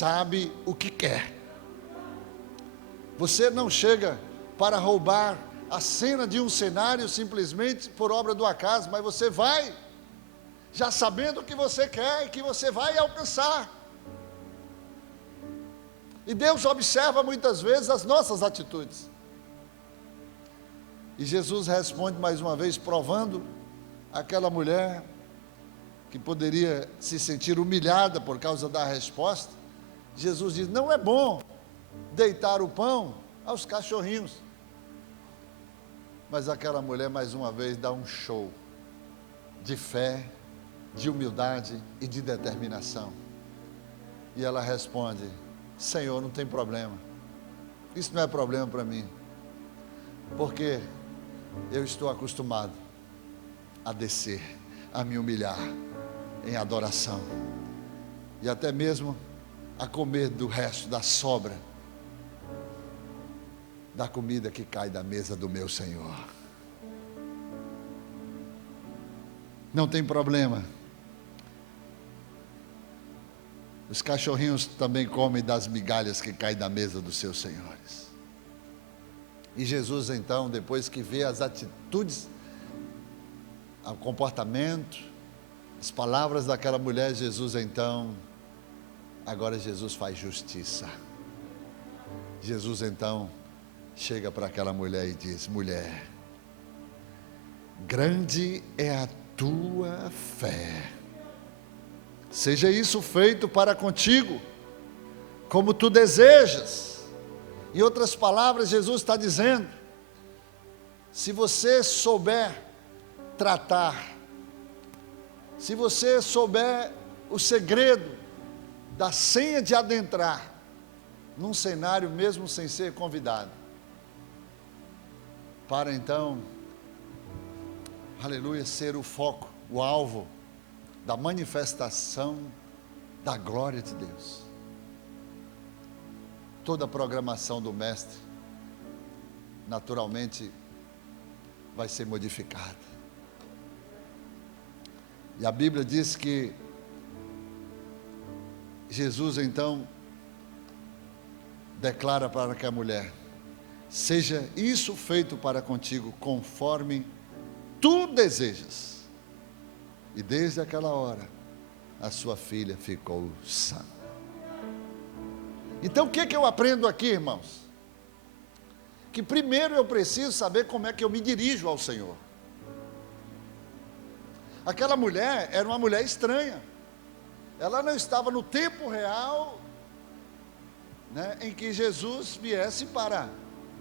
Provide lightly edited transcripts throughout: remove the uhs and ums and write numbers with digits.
sabe o que quer. Você não chega para roubar a cena de um cenário simplesmente por obra do acaso, mas você vai já sabendo o que você quer e que você vai alcançar. E Deus observa muitas vezes as nossas atitudes. E Jesus responde mais uma vez, provando aquela mulher que poderia se sentir humilhada por causa da resposta. Jesus diz: não é bom deitar o pão aos cachorrinhos. Mas aquela mulher mais uma vez dá um show de fé, de humildade e de determinação. E ela responde: Senhor, não tem problema, isso não é problema para mim, porque eu estou acostumado a descer, a me humilhar em adoração, e até mesmo a comer do resto, da sobra, da comida que cai da mesa do meu Senhor. Não tem problema. Os cachorrinhos também comem das migalhas que caem da mesa dos seus senhores. E Jesus então, depois que vê as atitudes, o comportamento, as palavras daquela mulher, Jesus então, agora Jesus faz justiça. Jesus então chega para aquela mulher e diz: mulher, grande é a tua fé, seja isso feito para contigo, como tu desejas. Em outras palavras, Jesus está dizendo: se você souber tratar, se você souber o segredo da senha de adentrar num cenário mesmo sem ser convidado, para então, aleluia, ser o foco, o alvo da manifestação da glória de Deus, toda a programação do mestre naturalmente vai ser modificada. E a Bíblia diz que Jesus então declara para aquela mulher: seja isso feito para contigo conforme tu desejas. E desde aquela hora a sua filha ficou sã. Então o que eu aprendo aqui, irmãos? Que primeiro eu preciso saber como é que eu me dirijo ao Senhor. Aquela mulher era uma mulher estranha. Ela não estava no tempo real, né, em que Jesus viesse para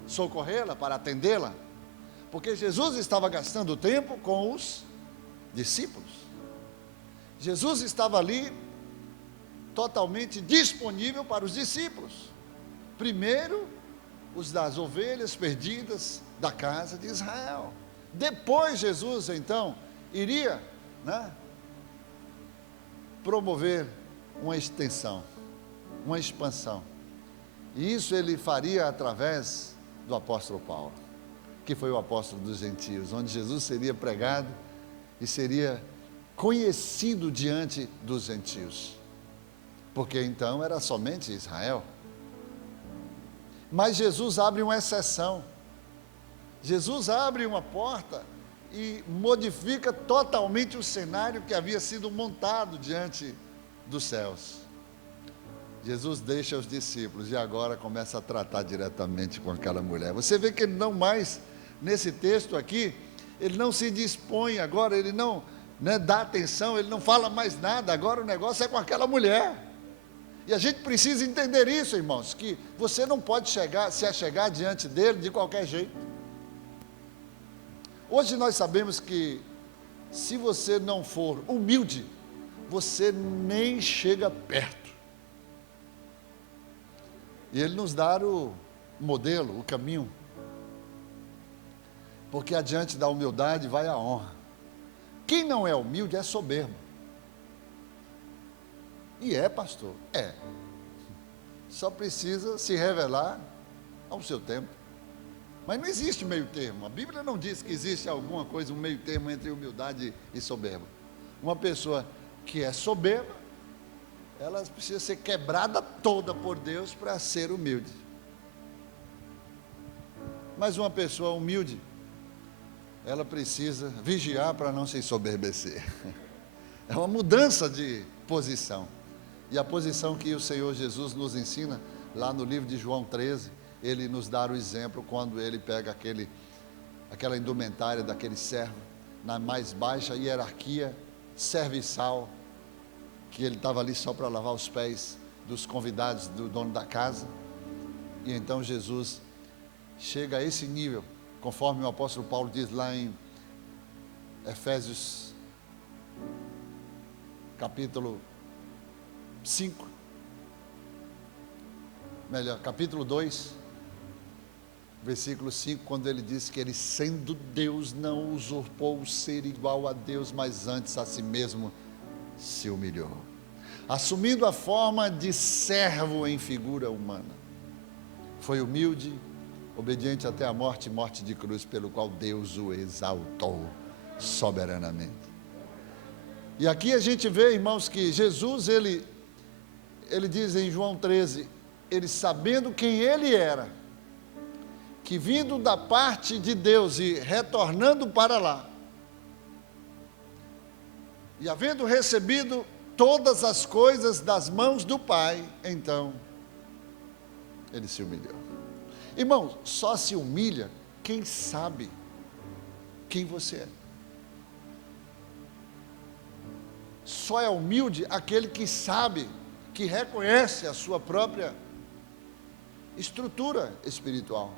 socorrê-la, para atendê-la, porque Jesus estava gastando tempo com os discípulos. Jesus estava ali totalmente disponível para os discípulos. Primeiro, os das ovelhas perdidas da casa de Israel. Depois Jesus então iria, né, promover uma extensão, uma expansão. E isso ele faria através do apóstolo Paulo, que foi o apóstolo dos gentios, onde Jesus seria pregado e seria conhecido diante dos gentios, porque então era somente Israel. Mas Jesus abre uma exceção, Jesus abre uma porta e modifica totalmente o cenário que havia sido montado diante dos céus. Jesus deixa os discípulos e agora começa a tratar diretamente com aquela mulher. Você vê que ele não mais, nesse texto aqui, ele não se dispõe agora, ele não, né, dá atenção, ele não fala mais nada, agora o negócio é com aquela mulher. E a gente precisa entender isso, irmãos, que você não pode se achegar diante dele de qualquer jeito. Hoje nós sabemos que se você não for humilde, você nem chega perto. E ele nos dá o modelo, o caminho, porque adiante da humildade vai a honra. Quem não é humilde é soberbo. E pastor, só precisa se revelar ao seu tempo. Mas não existe meio termo, a Bíblia não diz que existe alguma coisa, um meio termo entre humildade e soberba. Uma pessoa que é soberba, ela precisa ser quebrada toda por Deus para ser humilde. Mas uma pessoa humilde, ela precisa vigiar para não se ensoberbecer. É uma mudança de posição. E a posição que o Senhor Jesus nos ensina, lá no livro de João 13, ele nos dá o exemplo quando ele pega aquela indumentária daquele servo, na mais baixa hierarquia serviçal, que ele estava ali só para lavar os pés dos convidados do dono da casa. E então Jesus chega a esse nível, conforme o apóstolo Paulo diz lá em Efésios capítulo 5, capítulo 2, versículo 5, quando ele diz que ele, sendo Deus, não usurpou o ser igual a Deus, mas antes a si mesmo se humilhou, assumindo a forma de servo em figura humana. Foi humilde, obediente até a morte, morte de cruz, pelo qual Deus o exaltou soberanamente. E aqui a gente vê, irmãos, que Jesus, ele diz em João 13, ele sabendo quem ele era, que vindo da parte de Deus e retornando para lá, e havendo recebido todas as coisas das mãos do Pai, então ele se humilhou. Irmão, só se humilha quem sabe quem você é. Só é humilde aquele que sabe, que reconhece a sua própria estrutura espiritual.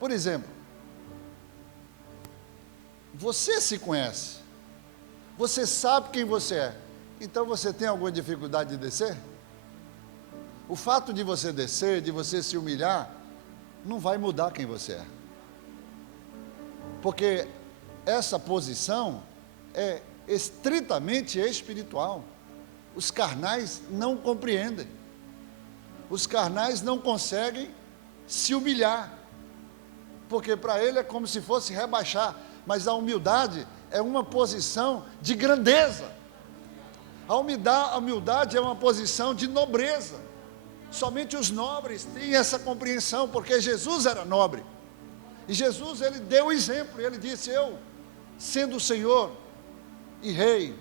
Por exemplo, você se conhece, você sabe quem você é, então você tem alguma dificuldade de descer? O fato de você descer, de você se humilhar, não vai mudar quem você é, porque essa posição é estritamente espiritual. Os carnais não compreendem, os carnais não conseguem se humilhar, porque para ele é como se fosse rebaixar, mas a humildade é uma posição de grandeza, a humildade é uma posição de nobreza. Somente os nobres têm essa compreensão, porque Jesus era nobre, e Jesus, ele deu o exemplo, ele disse: eu, sendo o Senhor, e Rei,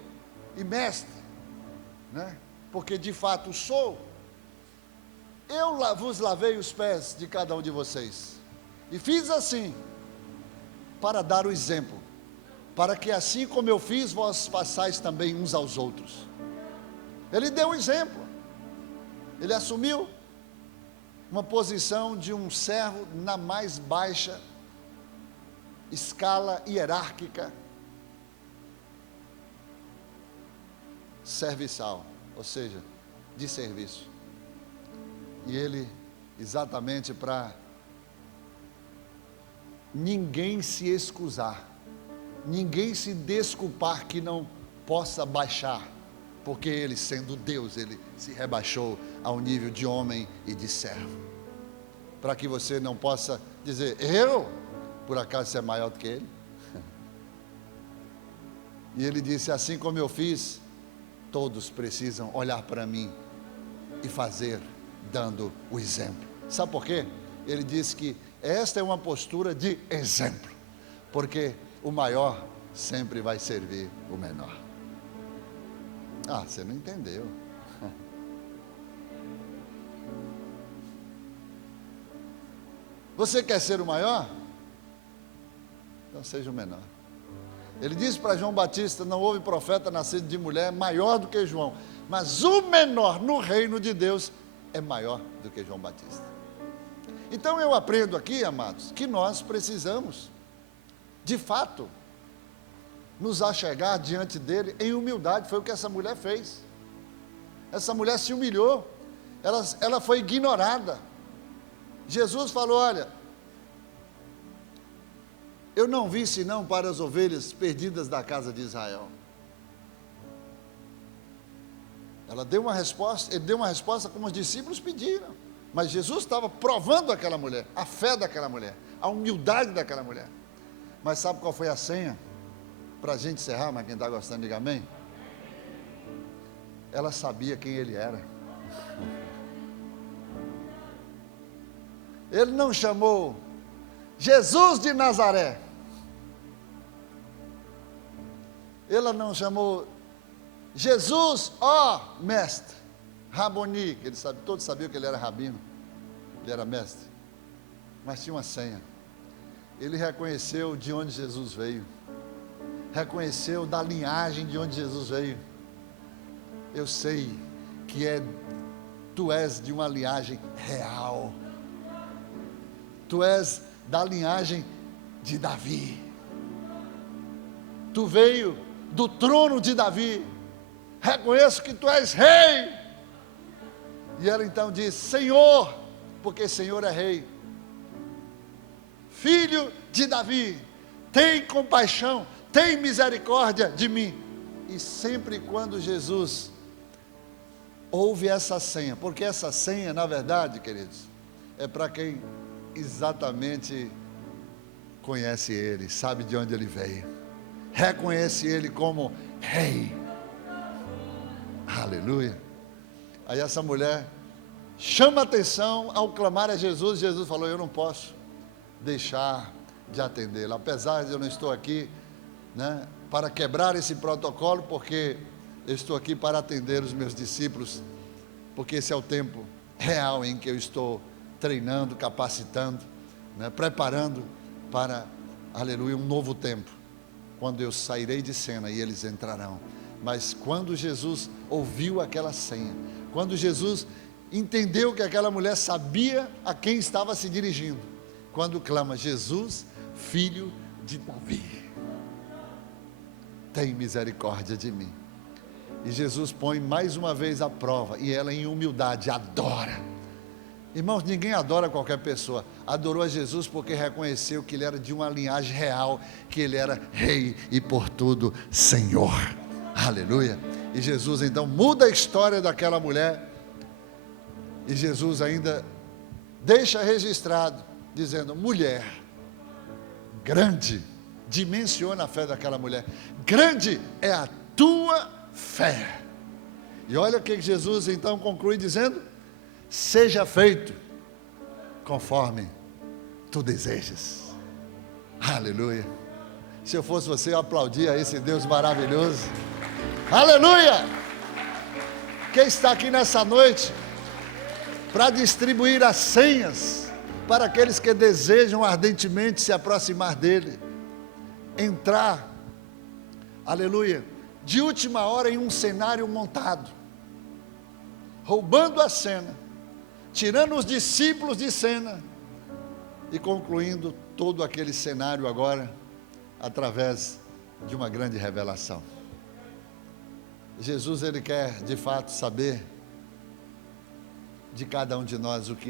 e Mestre, né? Porque de fato sou, eu vos lavei os pés de cada um de vocês, e fiz assim, para dar o exemplo, para que assim como eu fiz, vós façais também uns aos outros. Ele deu o exemplo, ele assumiu uma posição de um servo na mais baixa escala hierárquica serviçal, ou seja, de serviço. E ele, exatamente para ninguém se escusar, ninguém se desculpar que não possa baixar, porque ele, sendo Deus, ele se rebaixou ao nível de homem e de servo, para que você não possa dizer: eu, por acaso, ser maior do que ele? E ele disse: assim como eu fiz, todos precisam olhar para mim e fazer, dando o exemplo. Sabe por quê? Ele disse que esta é uma postura de exemplo, porque o maior sempre vai servir o menor. Ah, você não entendeu. Você quer ser o maior? Então seja o menor. Ele disse para João Batista: não houve profeta nascido de mulher maior do que João, mas o menor no reino de Deus é maior do que João Batista. Então eu aprendo aqui, amados, que nós precisamos, de fato, nos achegar diante dele em humildade. Foi o que essa mulher fez. Essa mulher se humilhou, ela foi ignorada. Jesus falou: olha, eu não vim senão para as ovelhas perdidas da casa de Israel. Ela deu uma resposta, ele deu uma resposta como os discípulos pediram, mas Jesus estava provando aquela mulher, a fé daquela mulher, a humildade daquela mulher. Mas sabe qual foi a senha? Para a gente encerrar, mas quem está gostando, diga amém. ela sabia quem ele era. Ele não chamou Jesus de Nazaré. Ela não chamou Jesus, ó mestre, Raboni, que todos sabiam que ele era rabino, ele era mestre, mas tinha uma senha. Ele reconheceu de onde Jesus veio, reconheceu da linhagem de onde Jesus veio. Eu sei que tu és de uma linhagem real, tu és da linhagem de Davi, tu veio do trono de Davi, reconheço que tu és rei. E ela então diz: Senhor, porque Senhor é rei, filho de Davi, tem compaixão, tem misericórdia de mim. E sempre quando Jesus ouve essa senha, porque essa senha, na verdade, queridos, é para quem exatamente conhece Ele, sabe de onde Ele veio, reconhece Ele como rei. Aleluia. Aí essa mulher chama atenção ao clamar a Jesus. Jesus falou: eu não posso deixar de atendê-la, apesar de eu não estou aqui, né, para quebrar esse protocolo, porque eu estou aqui para atender os meus discípulos, porque esse é o tempo real em que eu estou treinando, capacitando, né, preparando para, aleluia, um novo tempo, quando eu sairei de cena e eles entrarão. Mas quando Jesus ouviu aquela senha, quando Jesus entendeu que aquela mulher sabia a quem estava se dirigindo, quando clama: Jesus, filho de Davi, tem misericórdia de mim. E Jesus põe mais uma vez a prova, e ela em humildade adora. Irmãos, ninguém adora qualquer pessoa. Adorou a Jesus porque reconheceu que ele era de uma linhagem real, que ele era rei e por tudo Senhor. Aleluia. E Jesus então muda a história daquela mulher, e Jesus ainda deixa registrado, dizendo: mulher, grande, dimensiona a fé daquela mulher, grande é a tua fé. E olha o que Jesus então conclui dizendo: seja feito conforme tu desejas. Aleluia. Se eu fosse você, eu aplaudia esse Deus maravilhoso. Aleluia. Quem está aqui nessa noite para distribuir as senhas para aqueles que desejam ardentemente se aproximar dele, entrar, aleluia, de última hora em um cenário montado, roubando a cena, tirando os discípulos de cena e concluindo todo aquele cenário agora através de uma grande revelação. Jesus, ele quer de fato saber de cada um de nós o que